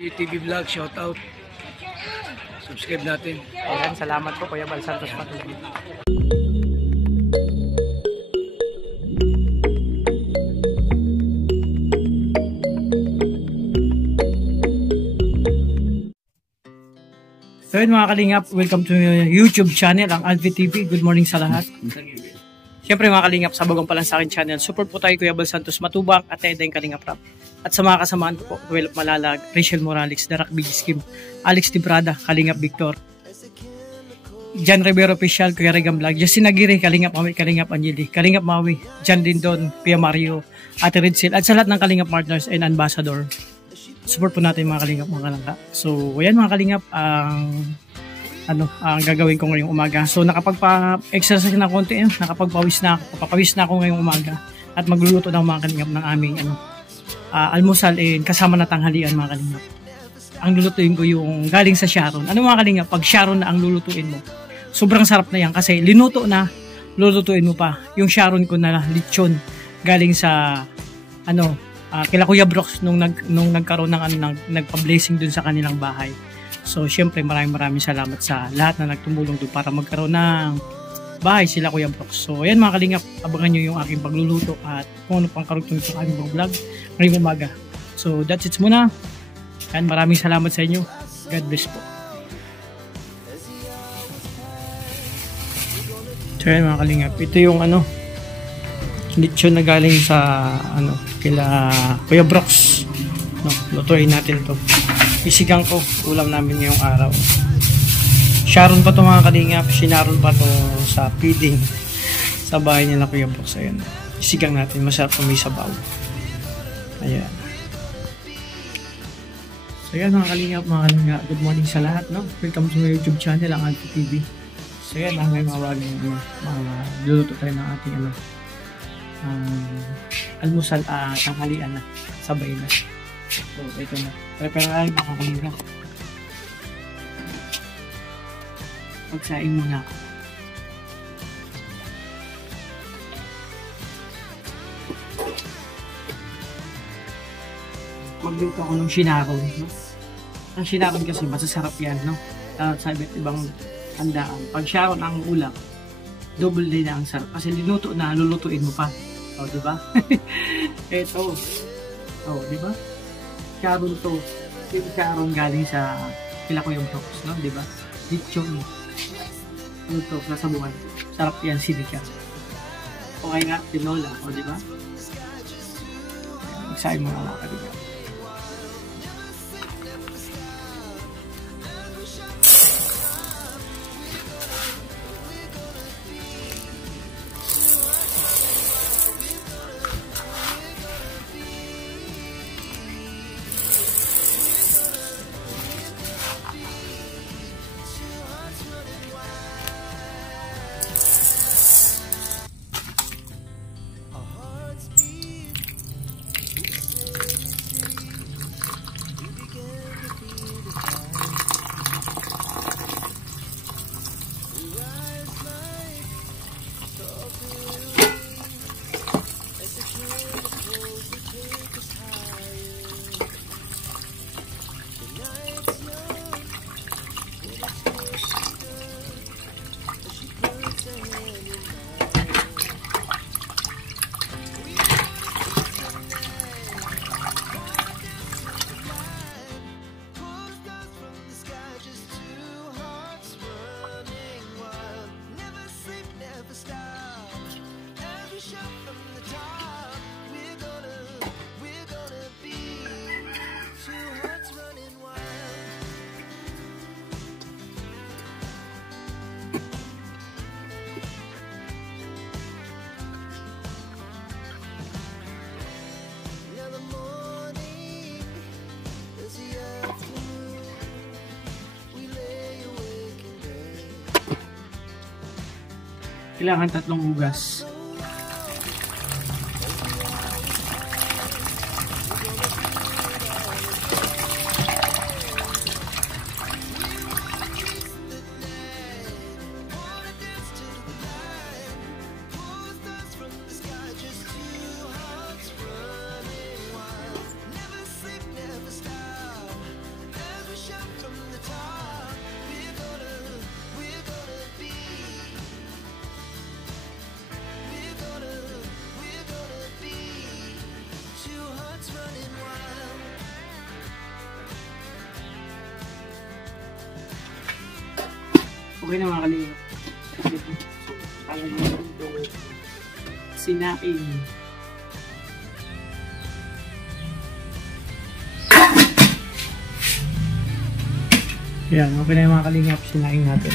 TV Vlog, shout out. Subscribe natin. Ayan, salamat po Kuya Bal Santos Matubang. So yun mga kalingap, welcome to YouTube channel, ang Alvi TV. Good morning sa lahat. Siyempre mga kalingap, sa bagong pa lang sa akin channel, support po tayo Kuya Bal Santos Matubang at Edeng Kalingap Rap. At sa mga kasamaan ko po, Welp Malalag, Rachel Morales, Darak Big Scheme, Alex Tibrada, Kalingap Victor, Jan Rivero Official, Kuya Regam Vlog, Justin Aguirre, Kalingap Mami, Kalingap Angeli, Kalingap Maui, Jan Lindon, Pia Mario, Ate Redsil, at sa lahat ng Kalingap Partners and Ambassador. Support po natin mga Kalingap mga kalangka. So, ayan mga Kalingap, ang gagawin ko ngayong umaga. So, nakapagpa-exercise na konti, nakapagpawis na ako ngayong umaga at magluluto ng mga Kalingap ng aming almusal kasama na tanghalian mga Kalingap. Ang lulutuin ko yung galing sa Sharon. Ano mga Kalingap, pag Sharon na ang lulutuin mo, sobrang sarap na yan kasi linuto na, lulutuin mo pa. Yung Sharon ko na lechon galing sa kila Kuya Brooks nung nagkaroon ng nagpa-blessing dun sa kanilang bahay. So syempre maraming salamat sa lahat na nagtumulong dun para magkaroon ng bahay sila Kuya Brooks. So ayan mga Kalingap, abangan nyo yung aking pagluluto at kung ano pang karugtong sa aking vlog ngayong umaga. So that's it muna. And maraming salamat sa inyo. God bless po. So ayan mga Kalingap, ito yung lechon na galing sa kila Kuya Brooks. Lutuin natin to. Isigang ko, ulam namin ngayong araw. Sharon pa to mga Kalingap, sinaron pa to sa feeding sa bahay nila Kuya Brooks. Ayan. Isigang natin, masarap kung may sabaw. Ayan. So yan mga Kalingap, good morning sa lahat, no? Welcome to my YouTube channel, ang Alvi TV. So yan, ngayon luluto tayo ng ating almusal, tanghalian na, sabay na. So ito na, prepare mga Kalingap. Pagsaing muna ako. Magluto ako ng sinaron, no? Ang sinaron kasi masasarap yan, no? Sa iba't ibang handaan. Pag sinaron ang ulam, double din ang sarap. Kasi linuto na, lulutuin mo pa. O, diba? Eto. O, diba? Sinaron to. Yung sinaron galing sa kila Kuya Brooks, no? Diba? Lechon. Ito, sasabuhan. Sarap yan, sinigang. Okay nga, tinola. O, diba? Magsahin mo na mga Kalingap. Kailangan 3 hugas. Okay na mga kalingap. Sinaing. Yan, okay na yung mga kalingap. Sinaing natin.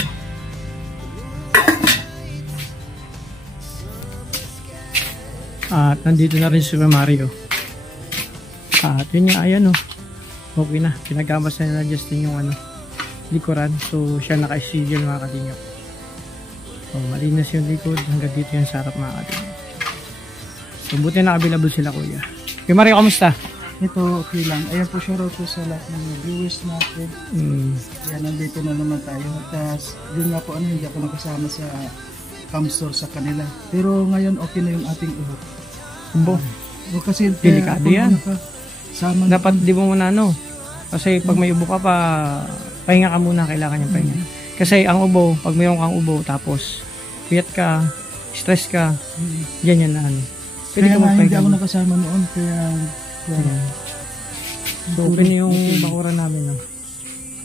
At nandito na rin si Super Mario. At yun nga, ayan o. Okay na. Pinagamas na nila Justin yung likuran. So, siya naka-schedule mga kalingap. So, malinis yung likod. Hanggang dito yung sarap mga kalingap. So, buti na available sila kuya. Kuya Mario, kamusta? Ito, okay lang. Ayan po, shoutout po sa lahat ng viewers natin. Ayan, nandito na naman tayo. Tapos, yun nga po, hindi ako nakasama sa Camstore sa kanila. Pero ngayon, okay na yung ating ubo. Umbo. Kasi, Delikado yan. Sama Dapat di mo muna kasi pag may ubo ka pa, pahinga ka muna, kailangan yung pahinga. Kasi ang ubo, pag mayroon kang ubo, tapos puyat ka, stress ka, yan na pwede kaya ka magpahinga. hindi ako nakasama noon, kaya so, open yung bakuran namin. No?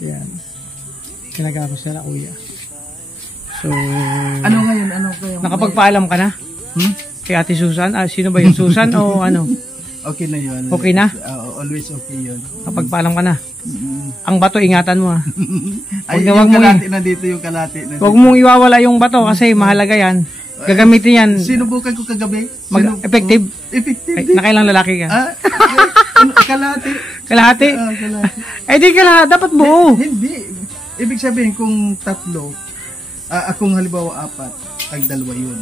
Yan. Kinagapos nila kuya. So, ano ngayon? Ano kayo? Nakapagpaalam ka na? Kay Ate Susan? Sino ba yung Susan o ano? Okay na yun. Okay na? Always okay yun. Kapagpaalam ka na? Ang bato, ingatan mo ha. Ay, yung kalati na dito, yung kalati na dito. Huwag mong iwawala yung bato kasi mahalaga yan. Gagamitin yan. Sinubukan ko kagabi. Effective? Effective. Ay, nakailang lalaki ka? Kalati. Kalahati? Kalati. Eh di kalahati, dapat buo. Hindi. Ibig sabihin kung tatlo, akong halimbawa 4, tag 2 yun.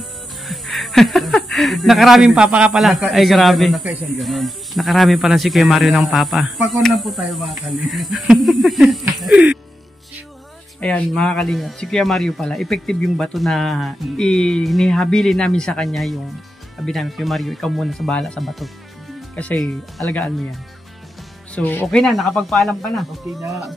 Nakaraming papa ka pala. Ay grabe. Nakaisang ganon. Nakarami pala si Kuya Mario ng papa. Pakon lang po tayo mga kalingap. Ayan mga kalingap, si Kuya Mario pala, effective yung bato na inihabilin namin sa kanya yung sabi namin, Kuya Mario, ikaw muna sa bahala sa bato. Kasi alagaan mo yan. So okay na, nakapagpaalam ka na. Okay na.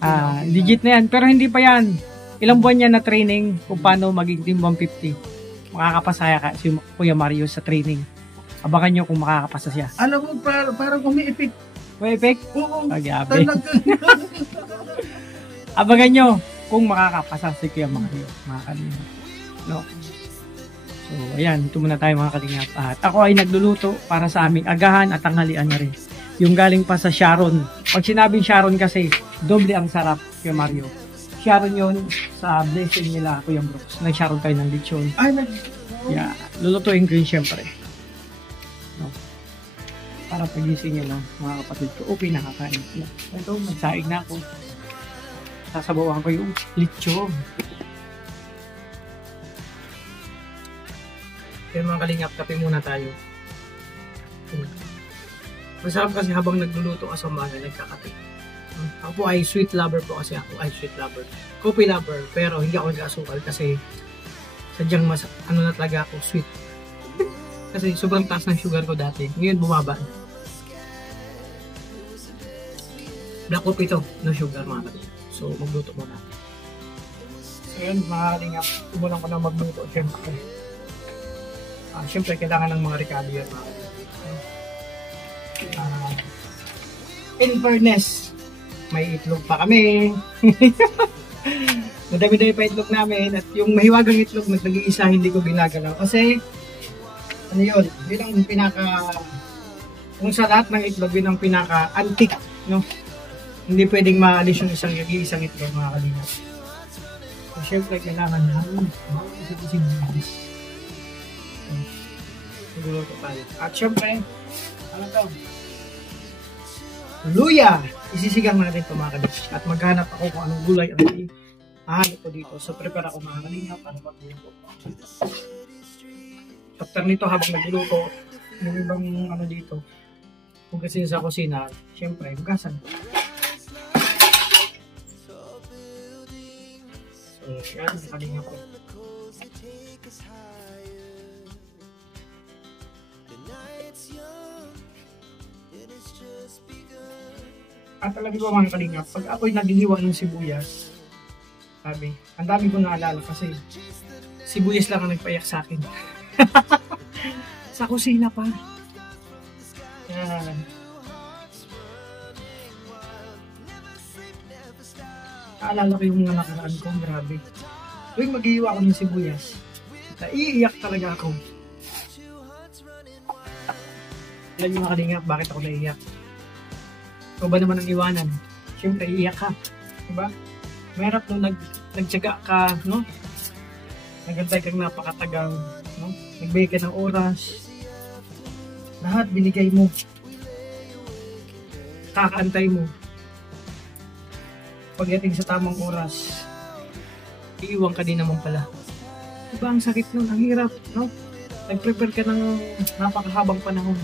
Legit na yan. Pero hindi pa yan. Ilang buwan yan na training kung paano maging Team 150. Makakapasaya ka si Kuya Mario sa training. Abangan nyo kung makakapasa siya. Alam mo, parang umi-effect. May effect? Oo. Pag-iabi. Abangan nyo kung makakapasa si Kuya Mario. Mga kalingap. No? So, ayan. Ito muna tayo mga kalingap. At ako ay nagluluto para sa aming agahan at tanghalian na rin. Yung galing pa sa Sharon. Pag sinabing Sharon kasi, doble ang sarap, Kuya Mario. Sharon yun sa blessing nila, Kuya Brooks. Nag-Sharon tayo ng lechon. Ay, Yeah, lulutuin ko yun syempre. No? Para pagising nyo lang, mga kapatid ko, okay, nakakain. Ito, magsaing na ako. Sasabawan ko yung lechon. Kaya mga kalingap, kape muna tayo. Masarap kasi habang nagluluto ka sa umaga, nagkakape. Ako po ay sweet lover po kasi ako ay sweet lover. Coffee lover, pero hindi ako nag-asukal kasi sadyang na talaga ako, sweet. Kasi sobrang taas ng sugar ko dati. Ngayon bumaba. Black coffee to, no sugar mga kalingap. So magluto muna. So yun mga kalingap, tumulang ko na magluto. Siyempre kailangan ng mga recado yan mga kalingap. In fairness, may itlog pa kami. Madami-dami pa itlog namin. At yung mahiwagang itlog, nag-iisa hindi ko ginagalaw. Kasi, ano yun? Yun ang pinaka... Kung sa lahat ng itlog, yun ang pinaka-antique. No? Hindi pwedeng maalis yung isang itlog, mga kalingap. So, syempre, kailangan namin isa-ising maalis. Nagulo ko tayo. At syempre, ano to? Luya! Isisigang natin ito mga kalingap. At maghanap ako kung anong gulay ang mahanap ko dito. So prepare ako mga kalingap para magluto. After nito habang nagluluto, yung ibang ano dito, kung kasi sa kusina, syempre, hugasan. So yan, kalingap ko. At alam ko mga kalingap, pag ako'y naghihiwa ng sibuyas, sabi, ang dami ko naalala kasi sibuyas lang ang nagpayak sa akin. Sa kusina pa. Yan. Naalala ko yung mga nakaraan ko, grabe. tuwing maghihiwa ako ng sibuyas, naiiyak talaga ako. Alam niyo mga kalingap, bakit ako naiiyak? Ikaw ba naman ang iwanan? Siyempre, iiyak ka. Diba? Mahirap nung nagtyaga ka, no? Nagantay kang napakatagal, no? Nagbigay ka ng oras. Lahat binigay mo. Kakaantay mo. Pagdating sa tamang oras, iiwan ka din naman pala. Diba ang sakit nun? Ang hirap, no? Nag-prepare ka ng napakahabang panahon.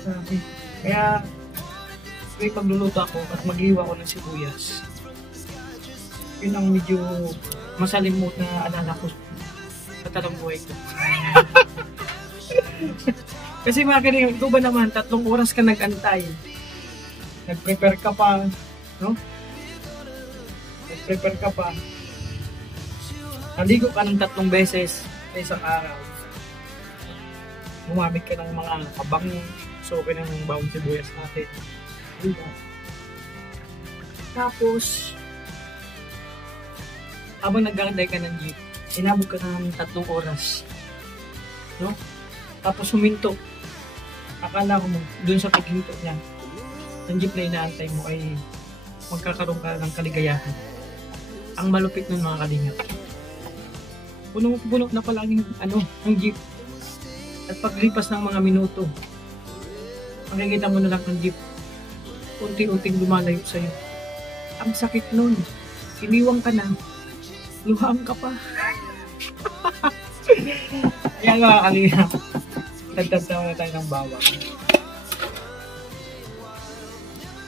Sabi. Kaya, may pagluluto ako at maghiwa ako ng sibuyas. Yun ang medyo masalimot na alala ko sa talang buhay ko. Kasi mga kanina, ito ba naman, 3 oras ka nag-antay. Nag-prepare ka pa, no? Nag-prepare ka pa. Naligo ka ng 3 beses sa isang araw. Gumamit ka ng mga kabango, so ka ng bawang sibuyas natin. Diba? Tapos, habang nag-aantay ka ng jeep, inabot ka ng 3 oras. No? Tapos huminto. Akala ko mo, dun sa paghinto niya, ang jeep na inaantay mo ay magkakaroon ka ng kaligayahan. Ang malupit ng mga kalingap. Puno na pala ang jeep. At paglipas ng mga minuto, makikita mo na lang ng jeep. Unti-unting lumalayo sa'yo. Ang sakit nun. Iniwang ka na. Luhaan ka pa. Kaya nga kalingap. Tagtagtaw na tayo ng bawang.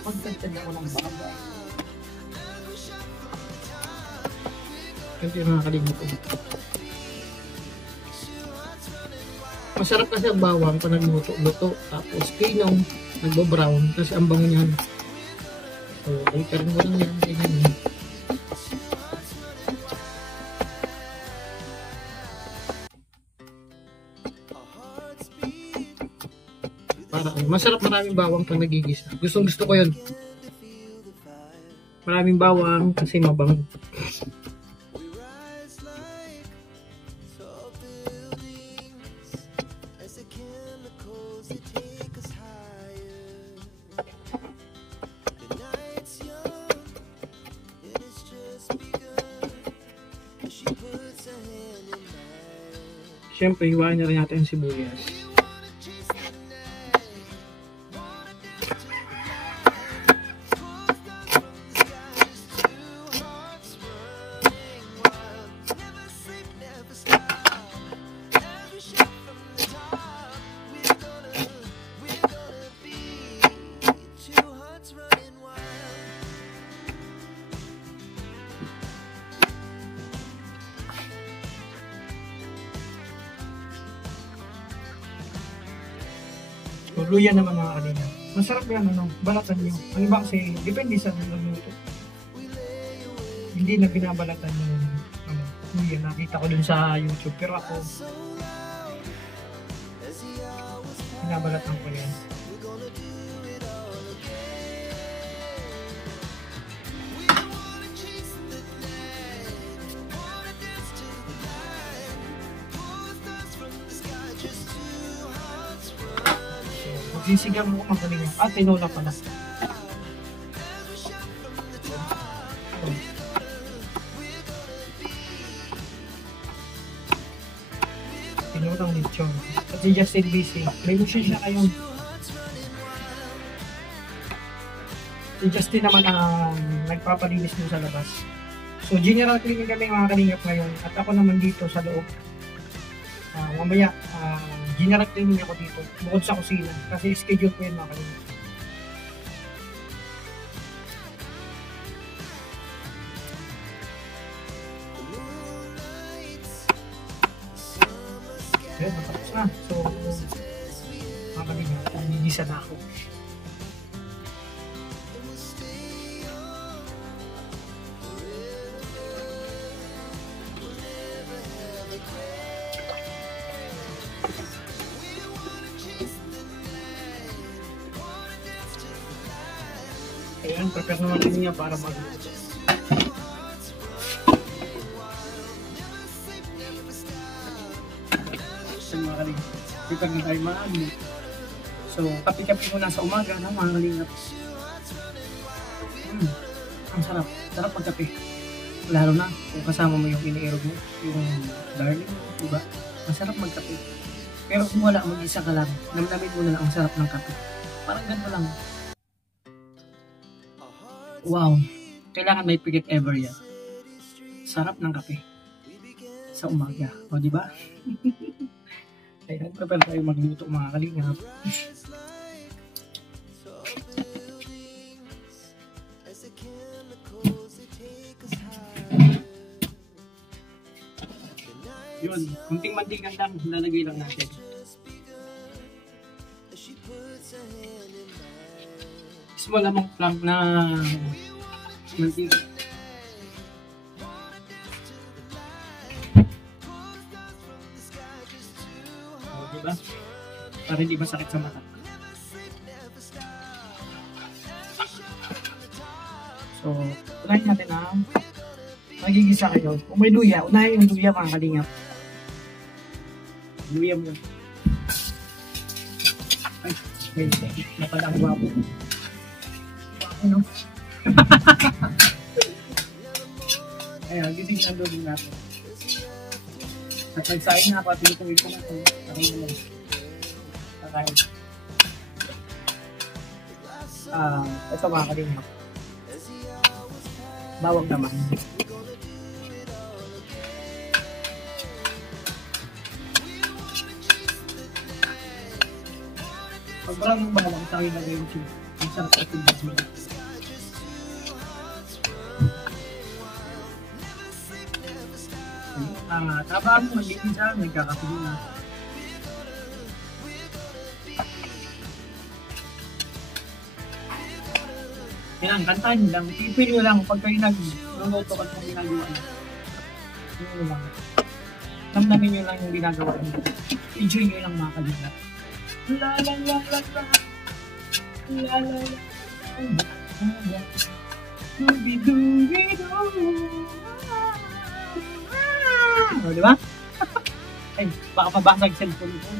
Pagtagtag ako ng bawang. Ganito yung mga kalingap ko. Masarap kasi ang bawang pag nagluto-luto. Tapos pinong nagbo-brown kasi ang bango niyan. So, later mo lang yan. Ganyan. Para masarap, maraming bawang pag nagigisa. Gustong gusto ko yun. Maraming bawang kasi mabango. Siyempre, hiwain na rin natin yung sibuyas. Luya naman mga kalina. Masarap yan, balatan nyo. Ang iba kasi, depende sa nagluto. Hindi na binabalatan yung luya. Nakita ko dun sa YouTube. Pero ako, binabalatan ko yan. Sisigang mo ang galing niya. Tinola pala. Tinolang lechon. At si Justin busy. May mission siya ngayon. Si Justin naman ang nagpapalinis mo sa labas. So general cleaning kami mga kalingap ngayon. At ako naman dito sa loob. Mamaya, general cleaning ako dito, bukod sa kusina, kasi schedule ko yun mga kalingap. Ayan, matapos na. So, mga kalingap, nagigisa na ako. Ayan, prepare naman din niya para magluto. kalingap. Dito na tayo maano. So, kape-kape muna sa umaga, no, mga kalingap. Ang sarap. Sarap magkape. Lalo na kung kasama mo yung iniirog mo, yung darling mo, diba? Masarap magkape. Pero kung wala, mag-isa ka lang, namnamin mo na lang ang sarap ng kape. Parang ganito lang. Wow. Kailangan may picket ever yan. Sarap ng kape. Sa umaga. O, diba? Kaya prepare tayo magluto mga kalingap. Yun, kunting mantikan lang, lalagay lang natin. Small amount lang na mantika. O, diba? Para hindi masakit sa mata. So, unahin natin ang magigisa kayo. Kung may luya, unahin yung luya mga kalingap. Luya mo. Ay, napala ang guwapo. Guwapo, no? Ayan, gising na doon natin. At nagsahin nga ako at pinituwid ko na ito. Nakain mo lang. Nakain. Ito mga kalingap. Bawang naman. Pag maraming bawang, sa akin na yung chili. Ang sarap at yung basma. Taba mo, magiging siya, nagkakapili na. Yan, kantahin lang. Tipin nyo lang pag kayo nag-luluto ka kung ginagawa nyo. Yun lang. Namnamin nyo lang yung ginagawa nyo. Enjoy nyo lang mga kalingap. La la la la la. La la la. Dubi-dubi-do. O, diba? Ay, baka mabasag cellphone ko.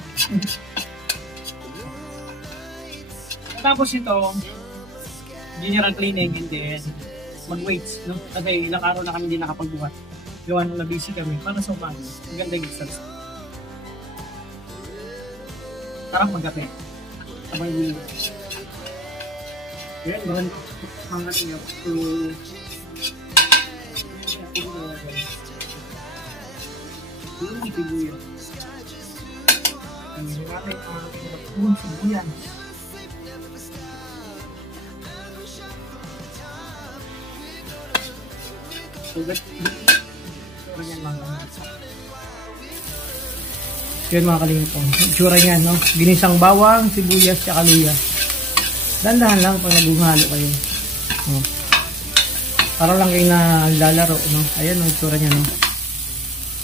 Tapos ito, general cleaning and then mag-weights, no? Kasi ilang araw na kami hindi nakapagbuhat. Gawa nung na-busy kami para sa umaga. Maganda yung exercise. Sarap magkape. Sabay nyo. Ayan, bahan ko. Hangat nyo. So, yung sibuyas. Ang natin ang sibuyas. So, ganyan mga yun mga kalingap po. Itsura niyan, no? Ginisang bawang, sibuyas, tsaka luya. Dandahan lang pag naghalo kayo. No? Para lang kayo na lalaro, no? Ayan, no? Itsura niya, no?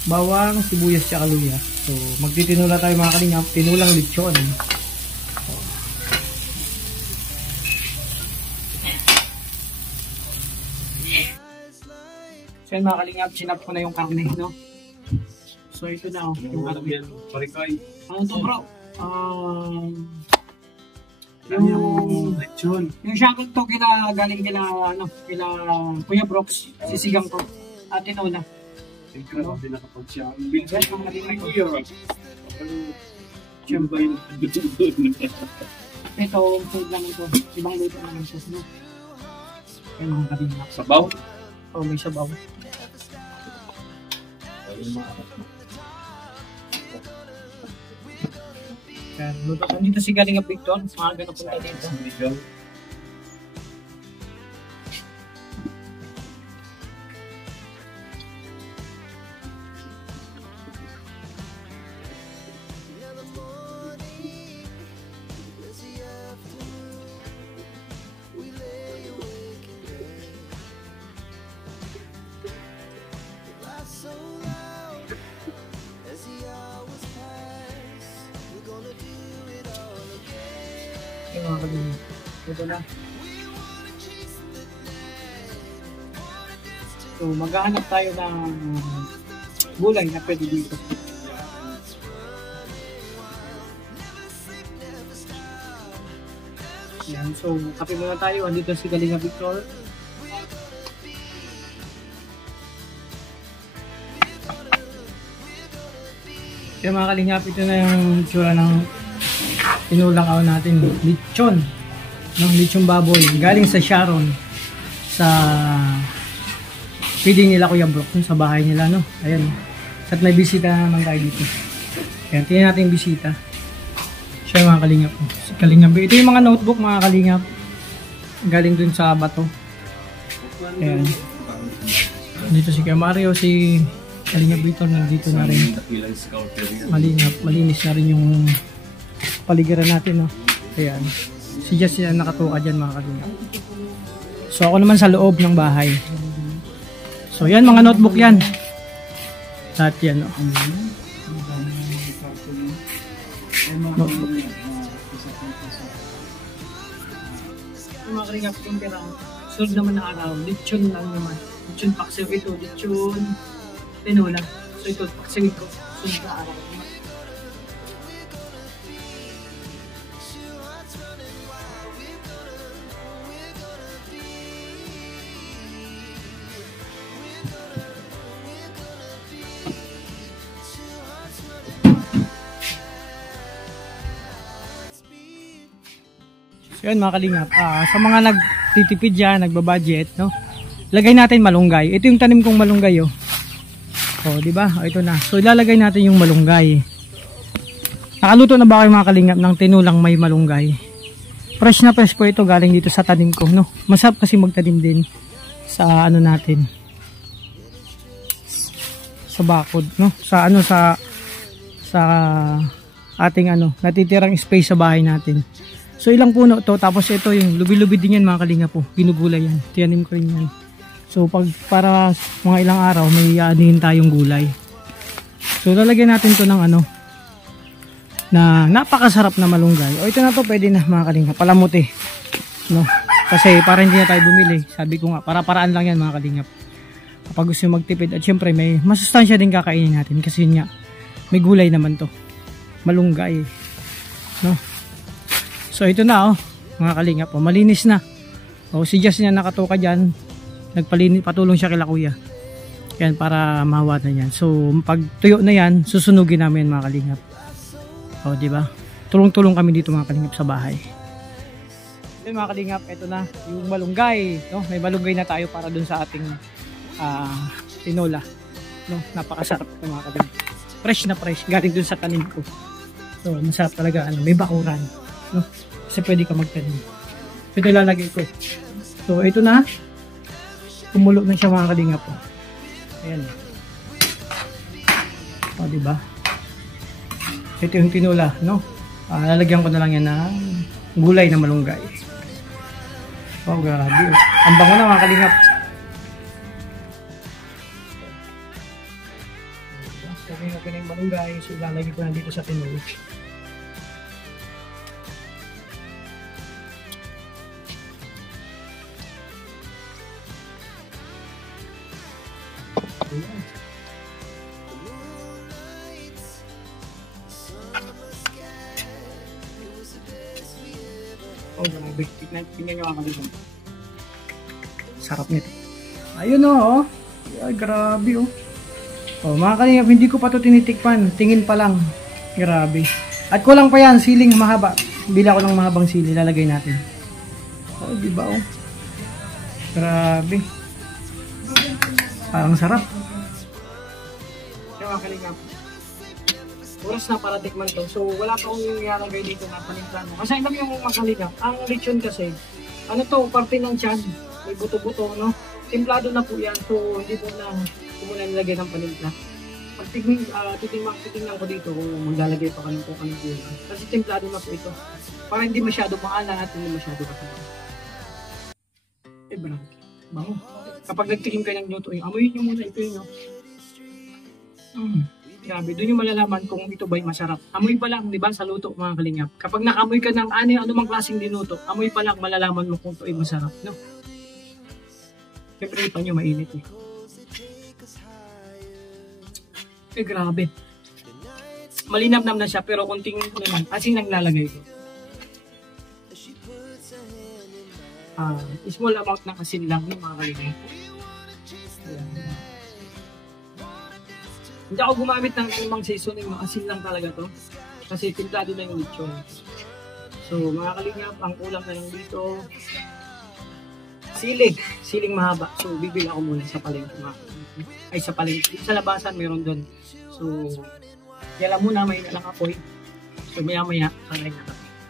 Bawang, sibuyas, tsaka luya. So, magtitinula tayo mga kalingap. Tinulang lechon. So, yun mga kalingap, sinap ko na yung karne, no? So, ito na, yung karne. Ano to, bro? Yung lechon. Yung shakot to, galing kila Kuya Brooks, sisigang to. At tinula. Grabe na kapag siya. Bilis ang natin kuya. Siyempre yun. Ito, food lang ito. Ibang luto naman ito. Ay, mga kalingap. Sabaw? Oo, may sabaw. Yan, luto. Nandito si Kalingap Victor. Maaga na punta dito. Yung mga kalingap. Ito na. So, maghahanap tayo ng gulay na pwede dito. So, kape muna tayo. Andito si Kalinga Victor. Kaya mga Kalingap, ito na yung tsura ng tinulakaw natin. Lechon. No? Lechon baboy. Galing sa Sharon. Sa feeding nila Kuya Brook. Sa bahay nila. No? Ayan. At may bisita naman tayo dito. Ayan. Tingnan natin yung bisita. Siya mga Kalingap. Si Kalingap. Ito yung mga notebook mga Kalingap. Galing dun sa bato. Ayan. Dito si Kuya Mario. Si Kalingap Victor nandito na rin. Malinis na rin yung paligiran natin, no? Ayan. Si Jess yan nakatuka dyan mga Kalingap. So ako naman sa loob ng bahay. So yan mga notebook yan. Lahat yan, no? Notebook. Mga Kalingap yung pirang sunod naman na araw. Lechon lang naman. Lechon paksiw ito. Lechon tinola. So ito, paksiw ko. Sunod na araw. So yun mga Kalingap, sa mga nagtitipid dyan, nagbabudget, no? Lagay natin malunggay. Ito yung tanim kong malunggay, oh. Oh, di ba? Oh, ito na. So ilalagay natin yung malunggay. Nakaluto na ba kayo mga Kalingap ng tinulang may malunggay? Fresh na fresh po ito galing dito sa tanim ko, no? Masarap kasi magtanim din sa ano natin. Sa bakod, no? Sa ano sa ating ano, natitirang space sa bahay natin. So ilang puno to, tapos ito yung lubi-lubi din yan mga Kalingap po. Ginugulay yan. Tiyanim ko rin yan. So pag para mga ilang araw may aanihin tayong gulay. So lalagyan natin to ng ano na napakasarap na malunggay. O ito na to, pwede na mga Kalingap. Palamuti. No? Kasi para hindi na tayo bumili. Sabi ko nga, para-paraan lang yan mga Kalingap. Kapag gusto magtipid at syempre may masustansya din kakainin natin kasi nga may gulay naman to. Malunggay. No? So ito na, oh, mga Kalingap, oh, malinis na. O si Jess niya nakatuka diyan. Patulong siya kila Kuya. Yan para mahawat na yan. So pag tuyo na yan, susunugin namin mga Kalingap. O di ba? Tulong-tulong kami dito mga Kalingap sa bahay. So mga Kalingap, ito na yung malunggay, no? May malunggay na tayo para dun sa ating tinola. No, napakasarap ito mga Kalingap. Fresh na fresh, galing dun sa tanim ko. So masarap talaga, ano, may bakuran, no? Kasi pwede ka magtanim. Ito ilalagay ko. So ito na. Kumulo na siya mga Kalingap po. Ayan. O diba? Ito yung tinula, no? Lalagyan ko na lang yan ng gulay na malunggay. Oh, grabe. Ang bango na mga Kalingap. Lagyan ko na yung malunggay. So lalagyan ko na dito sa tinula. Oh, grabe. Tingnan nyo ang Kalingap. Sarap nito. Ayun oh. Ay, grabe oh. Oh, mga Kalingap, hindi ko pa ito tinitikpan. Tingin pa lang. Grabe. At kulang pa yan, siling mahaba. Bila ko ng mahabang sili, lalagay natin. Oh, diba oh. Grabe. Parang sarap. Kaya mga Kalingap, oras na para tikman to. So wala pa akong ilalagay dito na panimplano. Kasi alam yung mga Kalingap, ang lechon kasi, ano to, parte ng tiyan. May buto-buto, no? Timplado na po yan. So hindi po na nilagay ng panimpla. Pag titingnan ko dito kung maglalagay pa kami kung anong gulay. Kasi timplado na po ito. Para hindi masyado maalat at hindi masyado kasama. Eh, bravo. Bango. Kapag nagtikim ka ng luto, amoy nyo muna ito yun. Grabe, doon yung malalaman kung ito ba'y masarap. Amoy pa lang, di ba, sa luto mga Kalingap. Kapag nakamoy ka ng anumang klaseng dinuto, amoy pa lang malalaman mo kung ito ay masarap, no? Siyempre, pa nyo mainit eh. Eh, grabe. Malinamnam na siya, pero kunting naman, asin lang lalagay ko. Small amount ng asin lang yung mga kalingap. Ayan. Hindi ako gumamit ng anumang seasoning, asin lang talaga to. Kasi timplado na yung lechon. So mga kalingap, ang ulam na lang dito, siling mahaba. So bibili ako muna sa palengke ay sa palengke. Sa labasan meron doon. So yala muna, may nalang apoy. So maya kakain na kami.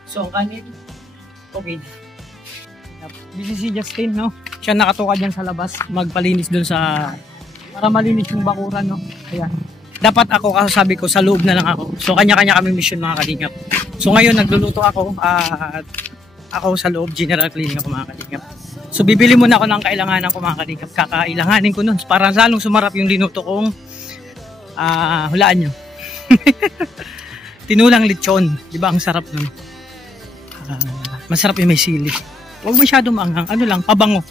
So ang kanin, okay. Busy si Justin, no? Siya nakatuka dyan sa labas, magpalinis doon sa, para malinis yung bakuran, no? Kaya, dapat ako, sabi ko, sa loob na lang ako. So, kanya-kanya kami mission, mga kalingap. So, ngayon, nagluluto ako, at ako sa loob, general cleaning ako, mga kalingap. So, bibili muna ako ng kailanganan ko, mga kalingap. Kakailanganin ko nun, para lalong sumarap yung linuto kong, hulaan nyo. Tinulang lechon, di ba? Ang sarap nun. Masarap yung may sili. Huwag masyado maanghang, ano lang, pabango.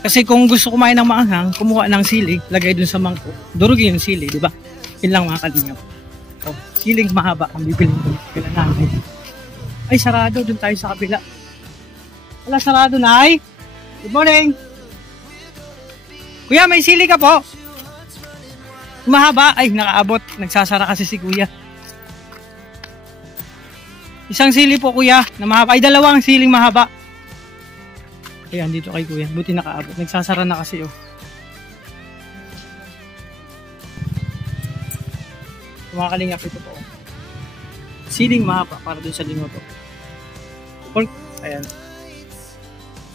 Kasi kung gusto kumain ng maanghang, kumuha ng sili, lagay dun sa mangkok, durugin yung sili, di ba? Yun lang mga kalingap. So, siling mahaba ang bibilin ko. Kailan namin. Ay, sarado, dun tayo sa kabila. Wala, sarado na ay. Good morning. Kuya, may sili ka po? Mahaba, ay, nakaabot. Nagsasara kasi si kuya. Isang sili po kuya, na mahaba. Ay, dalawang siling mahaba. Ayan, dito kay kuya. Buti nakaabot. Nagsasara na kasi, oh. Mga kalingap, ito po. Siling mahaba para dun sa linuto. Pork. Ayan.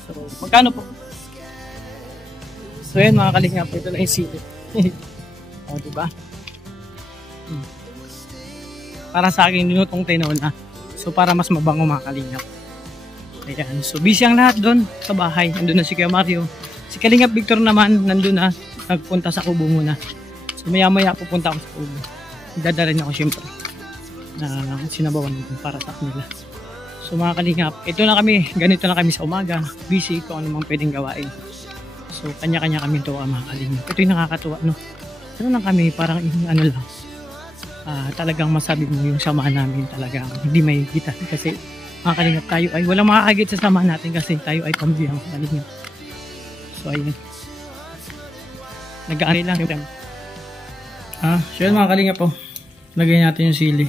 So, magkano po? So, ayan mga kalingap. Ito na yung sili. O, diba? Para sa akin, linutong tinola. So, para mas mabango mga kalingap. Ayan. So, busy ang lahat doon sa bahay. Nandun na si Kuya Mario. Si Kalingap Victor naman, nandun na. Nagpunta sa kubo muna. So, maya-maya pupunta ako sa kubo. Dadarin ako syempre. Na sinabawan dito para sa kanila. So, mga Kalingap, ito na kami. Ganito na kami sa umaga. Busy kung ano mang pwedeng gawain. So, kanya-kanya kami ito, mga Kalingap. Ito yung nakakatuwa, no? Ano lang kami, parang ano lang. Talagang masabi mo yung samahan namin talagang hindi may kita. Kasi, mga kalingap, tayo ay walang makakagit sa samahan natin kasi tayo ay pamilya mga kalingap. So ayun, nag-aaral lang yung so yun mga kalingap po, lagay natin yung sili.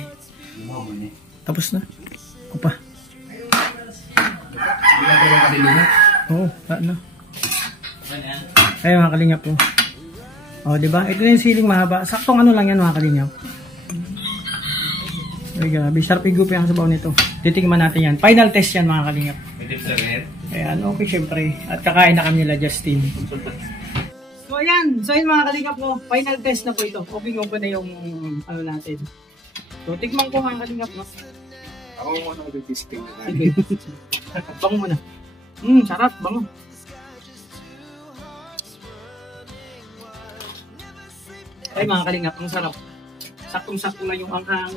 Tapos na o pa oo, na ayun mga kalingap po. O diba, ito na yung siling mahaba, saktong ano lang yan mga kalingap. Ay grabe, sharp igupi ang sabaw nito. Titingnan natin yan. Final test yan mga kalingap. Ayan, okay syempre. At kakain na kami nila Justin. So ayan, mga kalingap mo. Final test na po ito. Open ko na yung ano natin. So tikman ko mga kalingap mo. Ako muna mag-testing na. Sige. Bango muna. Sarap, bango. Ay mga kalingap, ang sarap. Saktong-sakto na yung anghang.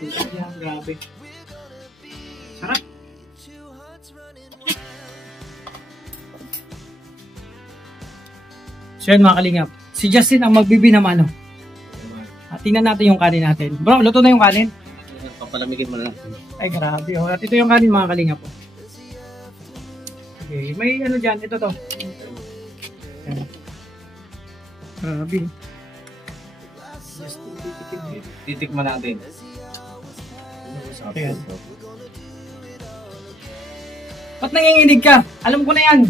Ayan, grabe. Sarap. So yun mga kalingap. Si Justin ang magbibinamano. Tingnan natin yung kanin natin. Bro, luto na yung kanin? Papalamigin mo na lang. Ay grabe. Oh. At ito yung kanin mga kalingap. Okay. May ano dyan. Ito to. Ayan. Grabe. Titikman natin. Ayan. Ba't nanginginig ka? Alam ko na yan.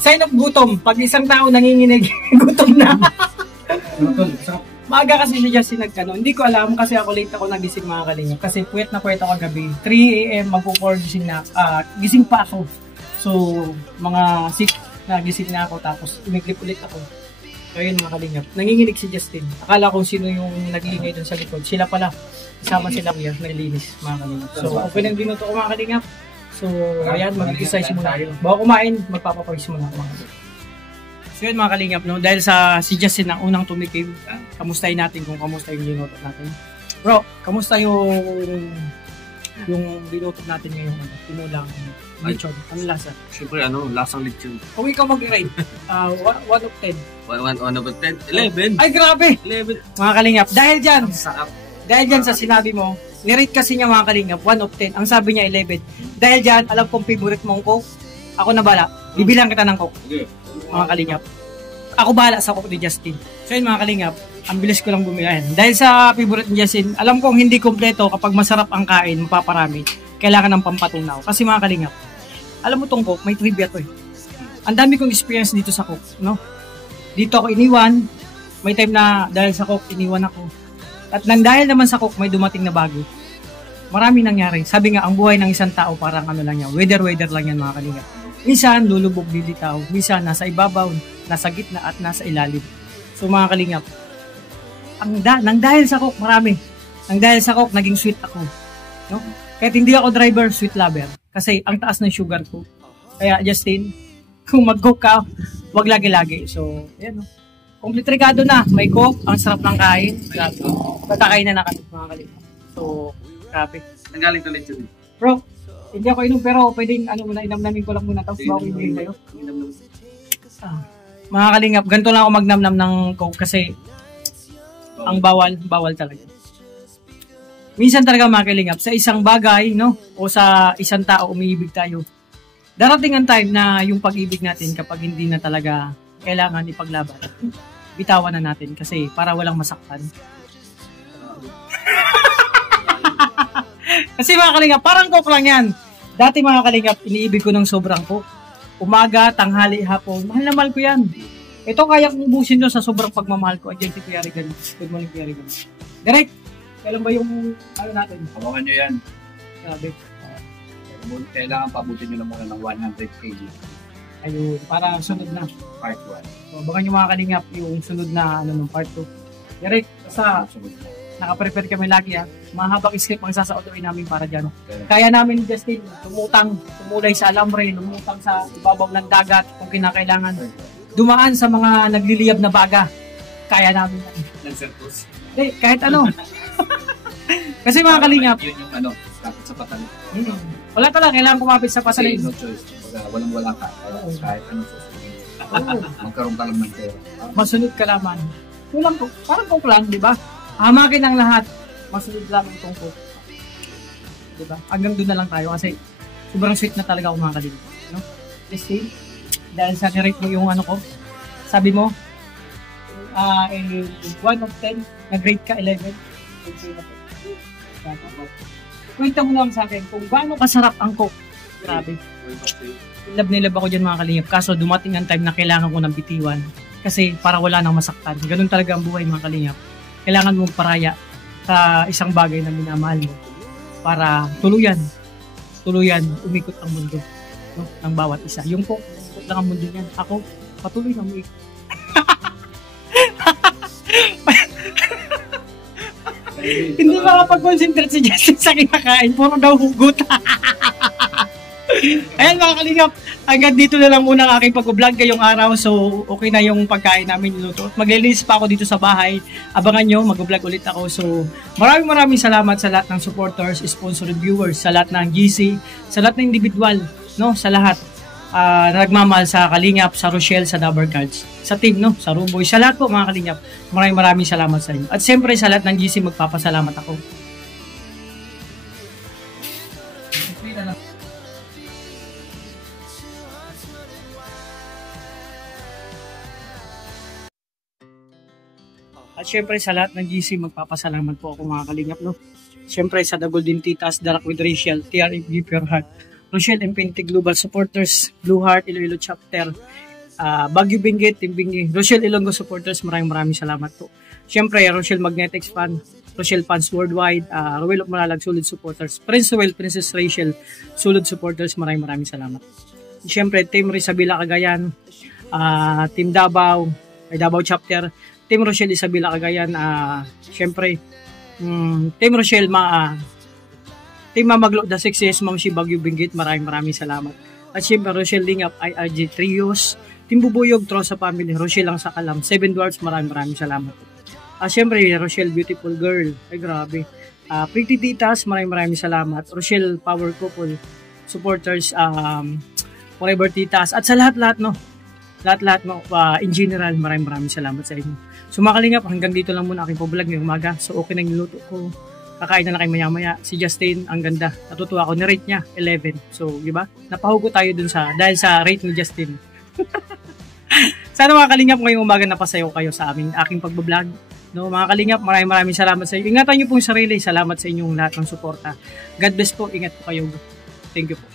Sign of gutom. Pag isang tao nanginginig, gutom na. Maaga kasi siya Justin nagkano. Hindi ko alam kasi ako late ako nagising mga kalingap. Kasi puwet na puwet ako gabi. 3 AM magpo-4 gising na. Gising pa ako. So, mga 6 na gising na ako. Tapos umiklip ulit ako. So, ayun mga kalingap. Nanginginig si Justin. Akala ko sino yung naglingay dun sa likod. Sila pala. Kasama sila kuya, naglinis mga kalingap. So, open ang binuto ko mga kalingap. So, ayan, mag-exercise muna tayo. Bago kumain, magpapapawis muna ako mga kalingap. So, yun mga kalingap, no? Dahil sa si Justin ang unang tumikim, kamustahin natin kung kamusta yung binuto natin. Bro, kamusta yung binuto natin ngayon? Tinulang lechon. Ano lasa? Siyempre, lasang lechon. Kung ikaw mag-rate, 1 of 10. 1 of 10? 11. Ay, grabe! 11. Mga kalingap, dahil dyan, Sarap. dahil dyan sa sinabi mo, nirate kasi niya mga kalingap, 1 of 10. Ang sabi niya 11. Dahil dyan, alam kong favorite mong Coke. Ako na bala. Bibilang kita ng coke. Mga kalingap. Ako bahala sa coke ni Justin. So yun mga kalingap, ang bilis ko lang bumili. Ayan. Dahil sa favorite ni Justin, alam kong hindi kompleto kapag masarap ang kain, mapaparami. Kailangan ng pampatunaw. Kasi mga kalingap, alam mo tong coke, may trivia to eh. Ang dami kong experience dito sa coke, no? Dito ako iniwan. May time na dahil sa coke, iniwan ako. At nang dahil naman sa coke, may dumating na bago. Marami nangyari. Sabi nga, ang buhay ng isang tao parang ano lang yan. Weather lang yan mga kalingap. Minsan, lulubog lilitaw. Minsan, nasa ibabaw, nasa gitna, at nasa ilalim. So mga kalingap, nang dahil sa coke, marami. Nang dahil sa coke, naging sweet ako. No? Kahit hindi ako driver, sweet lover. Kasi ang taas ng sugar ko. Kaya Justin, kung mag-coke ka, wag lagi-lagi. So, yan no. Complete regado na. May coke, ang sarap ng kain. Tatakain na kami mga kalingap. So, grabe. Nanggaling talent yun. Bro, hindi ako inom pero pwedeng inam-namin ko lang muna tapos bago ibigay kayo. Mga kalingap, ganito lang ako magnamnam ng coke kasi ang bawal talaga. Minsan talaga mga kalingap, sa isang bagay, no, o sa isang tao umiibig tayo. Darating ang time na yung pag-ibig natin kapag hindi na talaga kailangan ipaglaban. Bitawan na natin kasi para walang masaktan. Kasi mga kalingap, parang coke lang yan. Dati mga kalingap, iniibig ko ng sobrang coke. Umaga, tanghali, hapon. Mahal na mahal ko yan. Ito kaya kong ubusin doon sa sobrang pagmamahal ko. Andiyan si Kuya Regan. Good morning, Kuya Regan. Direct, kailan ba yung ano natin? Hawakan nyo yan. Grabe. Kailangan pabutin nyo na muna ng 100 kg. Ayun, para sunod na. Part 1. So, baka nyo mga kalingap yung sunod na ano, part 2. Direct, basta nakaprepare kami lagi ha. Mahabang script ang sasautuin namin para dyan. Kaya namin, Justin, tumulay sa alambre, lumutang sa ibabaw ng dagat kung kinakailangan. Dumaan sa mga nagliliyab na baga. Kaya namin yan. Nag-circus. Kahit ano. Kasi mga kalingap. Yun yung ano, kapit sa patalim. Wala talaga, kailangan kumapit sa patalim. No choice. Walang-wala ka. Kahit anong susunod. Magkaroon ka lang ng pera. Masunod ka naman. Walang, parang coke lang, di ba? Hamakin ang lahat. Masunod lang itong coke. Di ba? Hanggang doon na lang tayo kasi sobrang sweet na talaga ako mga kalingap. No? Justin, dahil sa nirate mo yung ano ko, sabi mo, 1 of 10, nag-rate ka 11. Kwenta mo lang sa akin kung gaano kasarap ang coke. Grabe. Love ako dyan mga kalingap. Kaso dumating ang time na kailangan ko ng bitiwan. Kasi para wala nang masaktan. Ganun talaga ang buhay mga kalingap. Kailangan mong paraya sa isang bagay na minamahal mo. Para tuluyan umikot ang mundo. No? Ng bawat isa. Yung coke lang ang mundo niyan. Ako, patuloy na umikot. Hindi makapag-concentrate si Justin sa kinakain. Puro daw hugot. Ayan mga kalingap, hanggang dito na lang muna ang aking pag-vlog ngayong araw. So, okay na yung pagkain namin niluto. Maglilinis pa ako dito sa bahay. Abangan nyo, mag-vlog ulit ako. So, maraming salamat sa lahat ng supporters, sponsor, viewers, sa lahat ng GC, sa lahat ng individual, no, sa lahat. Nagmamahal sa Kalingap, sa Rochelle, sa Dabber Cards, sa team, no, sa Ruboy, sa lahat po mga Kalingap. Maraming salamat sa inyo. At siyempre sa lahat ng GC magpapasalamat ako. At syempre sa lahat ng GC magpapasalamat po ako mga Kalingap, no. Siyempre sa The Golden Titas, Darak with Rachel, TRF Pure Heart, Rochelle Infinity Global Supporters, Blue Heart Iloilo Chapter, Baguio Benguet, Team Benguet, Rochelle Ilonggo Supporters, maraming salamat po. Siyempre, Rochelle Magnetics Fan, Rochelle Fans Worldwide, Ruel of Malalag, Solid Supporters, Prince Ruel, Princess Rachel, Solid Supporters, maraming salamat. Siyempre, Team Isabela Cagayan, Team Davao, Davao Chapter, Team Rochelle Isabela Cagayan, siyempre, Team Rochelle Team Mamaglo, The 6 Ma'am si Baguio Benguet, maraming salamat. At siyempre, Rochelle Lingap, IRG Trios, Team Bubuyog, Trosa Family, Rochelle Lang Sakalam, 7 Dwarfs, maraming salamat. Siyempre, Rochelle Beautiful Girl, ay grabe. Pretty Titas, maraming salamat. Rochelle Power Couple, supporters, Forever Titas, at sa lahat-lahat, no? Lahat-lahat, no? In general, maraming salamat sa inyo. So mga Kalingap, hanggang dito lang muna aking vlog ngayong umaga. So okay na yung luto ko. Kakain na lang kayo maya-maya. Si Justin, ang ganda. Natutuwa ako, ni-rate niya, 11. So, di ba? Napahugo tayo dun dahil sa rate ni Justin. Sana mga kalingap ngayong umaga napasayo kayo sa aking pagbablog. No, mga kalingap, maraming salamat sa inyo. Ingatan niyo po yung sarili. Salamat sa inyong lahat ng suporta. God bless po. Ingat po kayo. Thank you po.